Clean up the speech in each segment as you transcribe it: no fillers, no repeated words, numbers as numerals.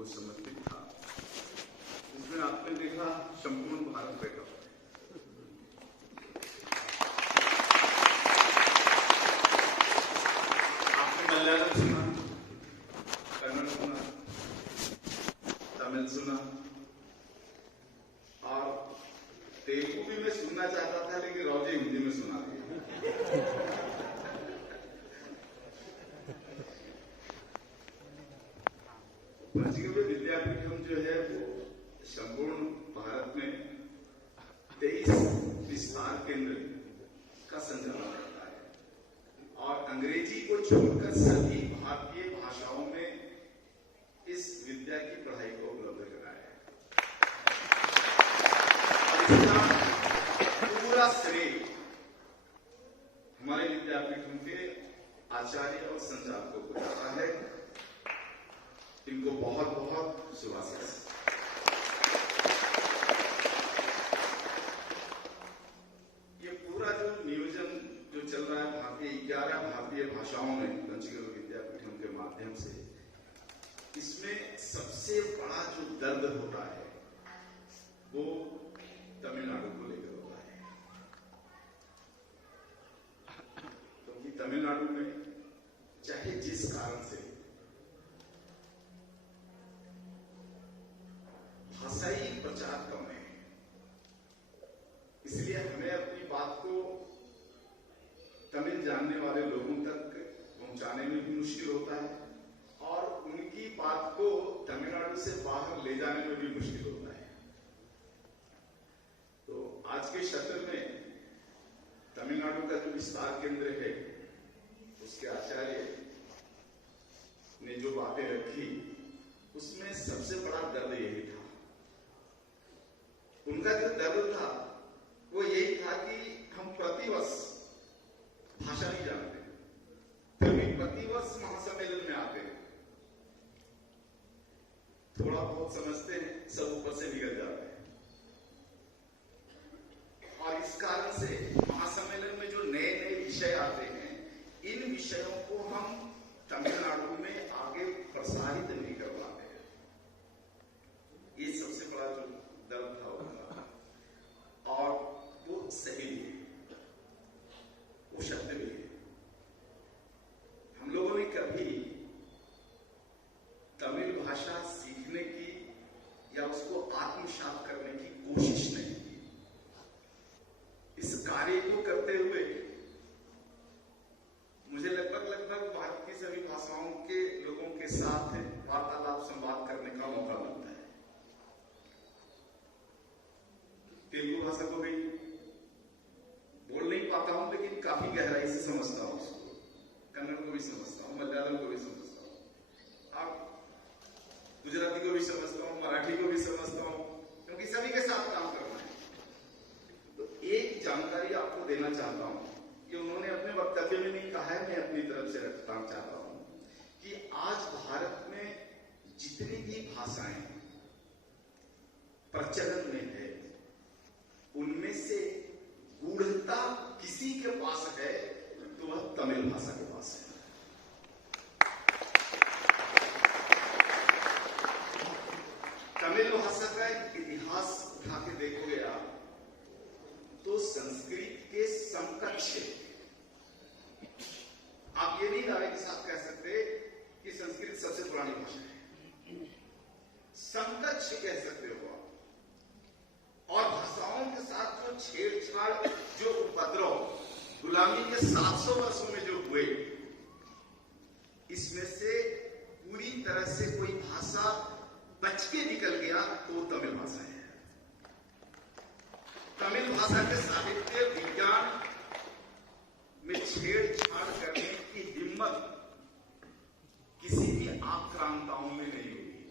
वो समर्पित था। इसमें आपने देखा संपूर्ण भारत बैठा हुआ है। आपने मलयालम सुना, कन्नड़ सुना, तमिल सुना और तेलुगु भी मैं सुनना चाहता था, लेकिन रोजे हिंदी में सुना दिया। पंचगव्य विद्यापीठम जो है वो संपूर्ण भारत में 23 विस्तार केंद्र का संचालन करता है और अंग्रेजी को छोड़कर सभी भारतीय भाषाओं में इस विद्या की पढ़ाई को उपलब्ध कराया है। इसका पूरा श्रेय हमारे विद्यापीठों के आचार्य और संचालकों को जाता है। इनको बहुत बहुत शुभाशीष। ये पूरा जो नियोजन जो चल रहा है 11 भारतीय भाषाओं में पंचगव्य विद्यापीठम के माध्यम से, इसमें सबसे बड़ा जो दर्द होता है वो तमिलनाडु को लेकर होता है, क्योंकि तमिलनाडु में चाहे जिस कारण से भाषाई प्रचार कम है, इसलिए हमें अपनी बात को तमिल जानने वाले लोगों तक पहुंचाने में भी मुश्किल होता है और उनकी बात को तमिलनाडु से बाहर ले जाने में भी मुश्किल होता है। तो आज के सत्र में तमिलनाडु का जो विस्तार केंद्र है, उसके आचार्य ने जो बातें रखी, उसमें सबसे बड़ा दर्द यही था। उनका जो दर्द था वो यही था कि हम प्रतिवर्ष भाषा नहीं जानते, फिर भी प्रतिवर्ष महासम्मेलन में आते हैं, थोड़ा बहुत समझते हैं, सब ऊपर से निकल जाते हैं और इस कारण से महासम्मेलन में जो नए नए विषय आते हैं, इन विषयों को हम तमिलनाडु में आगे प्रसारित नहीं कर पाते हैं। ये सबसे बड़ा जो दर्द था उनका, और वो सही है, वो शब्द भी है। हम लोगों ने कभी तमिल भाषा सीखने की या उसको आत्मसात करने की कोशिश नहीं की। इस कार्य को करते हुए मुझे लगभग भारत की सभी भाषाओं के लोगों के साथ वार्तालाप संवाद करने का मौका मिलता है। तेलुगु भाषा को भी बोल नहीं पाता हूं, लेकिन काफी गहराई से समझता हूं उसको। कन्नड़ को भी समझता हूं, मलयालम को भी समझता हूं, अब गुजराती को भी समझता हूं, मराठी को भी समझता हूं, क्योंकि सभी के साथ काम करना है। तो एक जानकारी आपको देना चाहता हूं कि उन्होंने अपने वक्तव्य में नहीं कहा है, मैं अपनी तरफ से रखना चाहता हूं कि आज भारत में जितनी भी भाषाएं प्रचलन में है, उनमें से गूढ़ता किसी के पास है तो वह तमिल भाषा के पास है। तमिल भाषा का इतिहास उठा के देखोगे आप तो संस्कृत के समकक्ष, आप ये नहीं दावे के साथ कह सकते कि संस्कृत सबसे पुरानी भाषा है, समकक्ष कह सकते हो आप। और भाषाओं के साथ जो छेड़छाड़, जो उपद्रव गुलामी के 700 वर्षों में जो हुए, इसमें से पूरी तरह से कोई भाषा बच के निकल गया तो तमिल भाषा है। तमिल भाषा के साहित्य विज्ञान में छेड़छाड़ करने की हिम्मत किसी भी आक्रांताओं में नहीं होगी।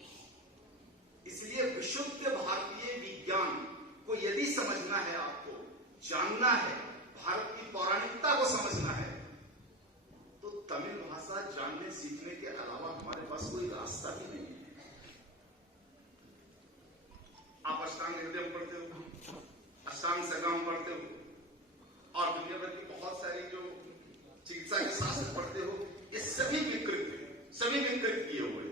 इसलिए विशुद्ध भारतीय विज्ञान को यदि समझना है, आपको जानना है, भारत की पौराणिकता को समझना है, तो तमिल भाषा जानने सीखने के अलावा हमारे पास कोई रास्ता ही नहीं है। आप अष्टांग हृदय पढ़ते हो, अष्टांग संगम पढ़ते हो और दुनिया भर की बहुत सारी जो चिकित्सा के शास्त्र पढ़ते हो, ये सभी विकृत किए हुए।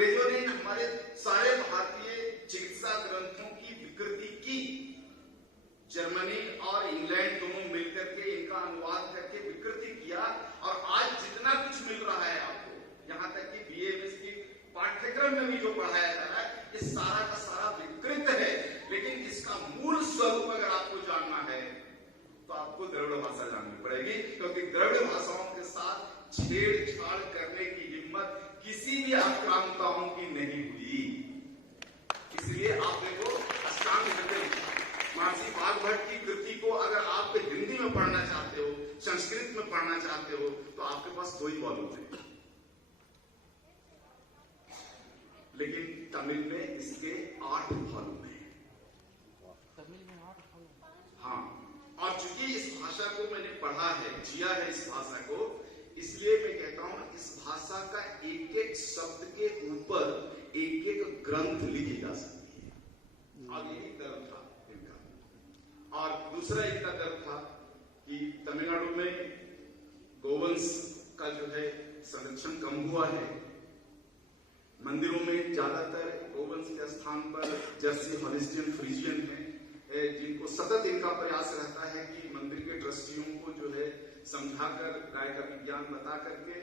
अंग्रेजों ने हमारे सारे भारतीय चिकित्सा ग्रंथों की विकृति की। जर्मनी और इंग्लैंड दोनों मिलकर के इनका अनुवाद करके विकृति किया, और आज जितना कुछ मिल रहा है आपको, यहां तक कि बीएमएस की पाठ्यक्रम में भी जो पढ़ाया जा रहा है, ये सारा का सारा विकृत है। लेकिन इसका मूल स्वरूप अगर आपको जानना है तो आपको द्रविड़ भाषा जाननी पड़ेगी, क्योंकि द्रविड़ भाषाओं के साथ छेड़छाड़ करने की हिम्मत किसी भी आक्रांताओं की नहीं हुई। इसलिए आप देखो, अष्टांग हृदय महर्षि वाग्भट की कृति को अगर आप हिंदी में पढ़ना चाहते हो, संस्कृत में पढ़ना चाहते हो, तो आपके पास कोई वॉल्यूम नहीं, लेकिन तमिल में इसके 8 वॉल्यूम हैं। हाँ, और चूंकि इस भाषा को मैंने पढ़ा है, जिया है इस भाषा को, इसलिए मैं कहता हूं इस भाषा का एक एक शब्द के ऊपर एक एक ग्रंथ लिखी जा सकती है। और यही दर्द था इनका। और दूसरा इनका दर्द था कि तमिलनाडु में गोवंश का जो है संरक्षण कम हुआ है। मंदिरों में ज्यादातर गोवंश के स्थान पर जर्सी, हॉलिस्टियन, फ्रीजियन है, जिनको सतत इनका प्रयास रहता है कि मंदिर के ट्रस्टियों को जो है समझाकर, गाय का विज्ञान बता करके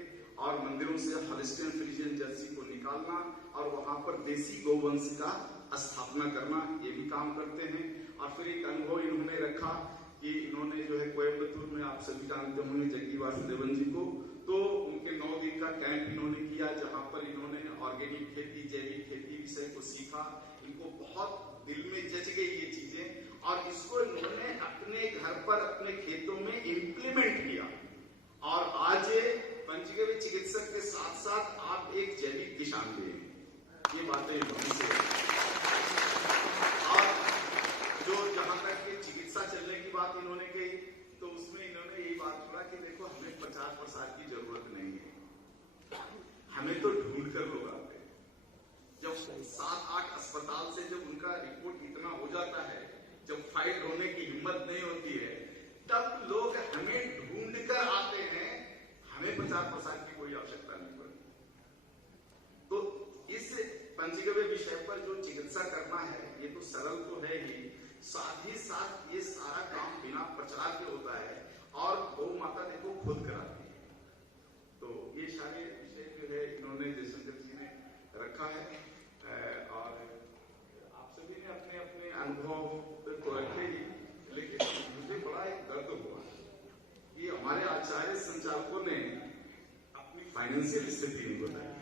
और मंदिरों से हॉलिस्टियन, फ्रीजियन, जर्सी को निकालना और वहां पर देसी गोवंश का स्थापना करना, ये भी काम करते हैं। और फिर एक अनुभव इन्होंने रखा कि इन्होंने जो है कोयम्बतूर में, आप सभी जानते होंगे जग्गी वासुदेवन जी को, तो उनके 9 दिन का कैंप इन्होंने किया, जहां पर इन्होंने ऑर्गेनिक खेती, जैविक खेती विषय को सीखा। इनको बहुत दिल में जच गई ये चीजें, और इसको इन्होंने अपने घर पर, अपने खेतों में इम्प्लीमेंट किया। और आज पंचगव्य चिकित्सक के साथ साथ आप एक जैविक किसान भी हैं, ये बातें इन्होंने से। और जो जहां तक के चिकित्सा चलने की बात इन्होंने कही, तो उसमें इन्होंने यही बात बोला कि देखो, हमें 50 प्रसाद की जरूरत नहीं है, हमें तो ढूंढ कर लोग आते हैं। जब 7-8 अस्पताल से जब उनका रिपोर्ट इतना हो जाता है, जब फाइट होने की हिम्मत नहीं होती है, तब लोग हमें ढूंढ कर आते हैं, हमें 50 प्रसाद की कोई आवश्यकता नहीं पड़ती। तो इस पंचगव्य विषय पर जो चिकित्सा करना है, ये तो सरल तो है ही, साथ ही साथ ये सारा काम बिना प्रचार के होता है, और गौ माता देखो खुद कराती है। तो ये सारे विषय जो है इन्होंने जयशंकर जी ने रखा है, और आप सभी ने अपने अपने अनुभव तो रखे ही, लेकिन मुझे बड़ा एक दर्द हुआ कि हमारे आचार्य संचालकों ने अपनी फाइनेंशियल स्थिति नहीं बताई।